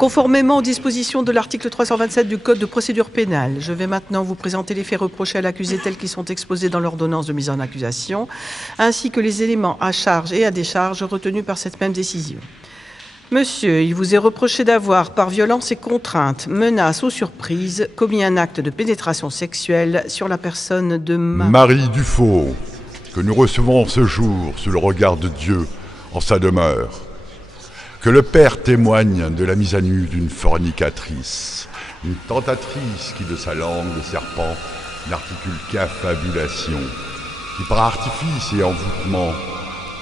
Conformément aux dispositions de l'article 327 du Code de procédure pénale, je vais maintenant vous présenter les faits reprochés à l'accusé tels qu'ils sont exposés dans l'ordonnance de mise en accusation, ainsi que les éléments à charge et à décharge retenus par cette même décision. Monsieur, il vous est reproché d'avoir, par violence et contrainte, menace ou surprise, commis un acte de pénétration sexuelle sur la personne de Marie Dufaux, que nous recevons ce jour sous le regard de Dieu en sa demeure. Que le Père témoigne de la mise à nu d'une fornicatrice, une tentatrice qui de sa langue de serpent n'articule qu'affabulation, qui par artifice et envoûtement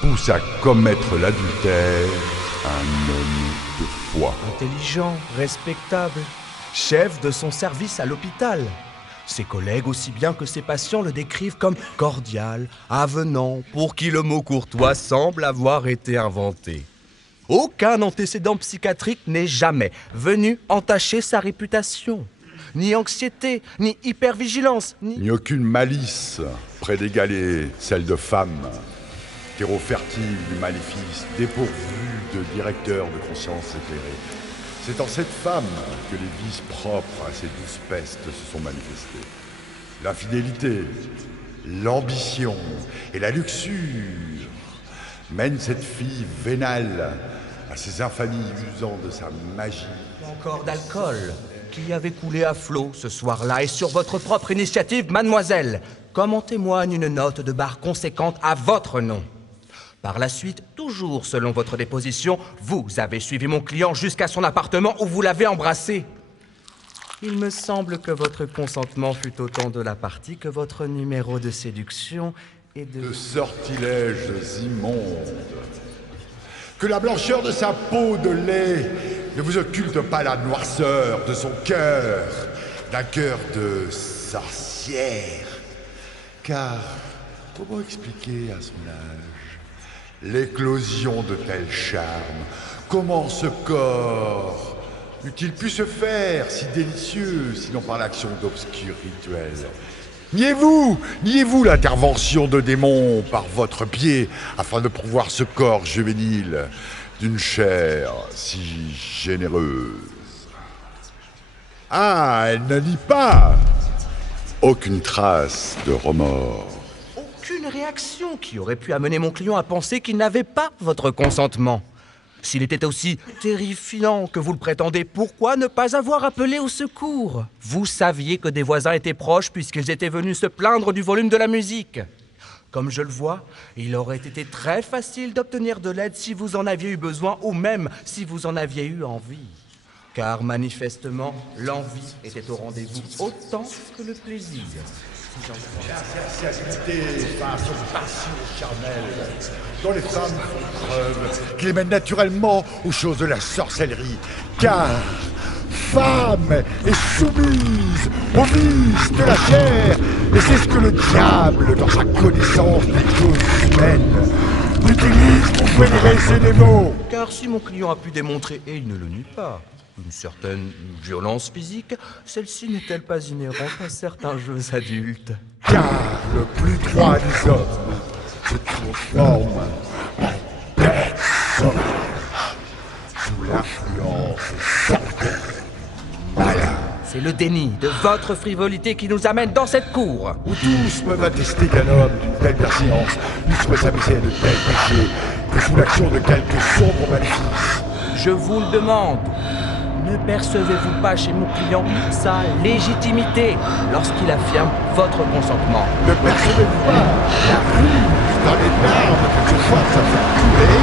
pousse à commettre l'adultère un homme de foi. Intelligent, respectable, chef de son service à l'hôpital. Ses collègues aussi bien que ses patients le décrivent comme cordial, avenant, pour qui le mot courtois semble avoir été inventé. Aucun antécédent psychiatrique n'est jamais venu entacher sa réputation. Ni anxiété, ni hypervigilance, ni aucune malice près d'égaler celle de femme, terreau fertile du maléfice, dépourvu de directeur de conscience éclairée. C'est en cette femme que les vices propres à ces douces pestes se sont manifestés. L'infidélité, l'ambition et la luxure mènent cette fille vénale à ces infamies usant de sa magie. Encore d'alcool qui avait coulé à flot ce soir-là et sur votre propre initiative, mademoiselle, comme en témoigne une note de bar conséquente à votre nom. Par la suite, toujours selon votre déposition, vous avez suivi mon client jusqu'à son appartement où vous l'avez embrassé. Il me semble que votre consentement fut autant de la partie que votre numéro de séduction et de sortilèges immondes. Que la blancheur de sa peau de lait ne vous occulte pas la noirceur de son cœur, d'un cœur de sorcière. Car, comment expliquer à son âge l'éclosion de tel charme? Comment ce corps eût-il pu se faire si délicieux, sinon par l'action d'obscurs rituels? Niez-vous l'intervention de démons par votre pied afin de pouvoir ce corps juvénile d'une chair si généreuse? Ah, elle ne nie pas. Aucune trace de remords. Aucune réaction qui aurait pu amener mon client à penser qu'il n'avait pas votre consentement. S'il était aussi terrifiant que vous le prétendez, pourquoi ne pas avoir appelé au secours? Vous saviez que des voisins étaient proches puisqu'ils étaient venus se plaindre du volume de la musique. Comme je le vois, il aurait été très facile d'obtenir de l'aide si vous en aviez eu besoin ou même si vous en aviez eu envie. Car manifestement, l'envie était au rendez-vous autant que le plaisir. La sensibilité face aux passions charnelles dont les femmes font preuve, qui les mènent naturellement aux choses de la sorcellerie. Car femme est soumise aux vices de la chair, et c'est ce que le diable, dans sa connaissance des choses humaines, utilise pour vénérer ses démons. Car si mon client a pu démontrer, et il ne le nie pas, une certaine violence physique, celle-ci n'est-elle pas inhérente à certains jeux adultes? Car le plus droit des hommes se transforme en bête sous l'influence malin. C'est le déni de votre frivolité qui nous amène dans cette cour. Où tous peuvent attester qu'un homme d'une telle perséance puisse s'amuser à de tels péchés que sous l'action de quelques sombres maléfices. Je vous le demande. Ne percevez-vous pas chez mon client sa légitimité lorsqu'il affirme votre consentement? Ne percevez-vous pas la ruse dans les larmes quelquefois ça fait couler?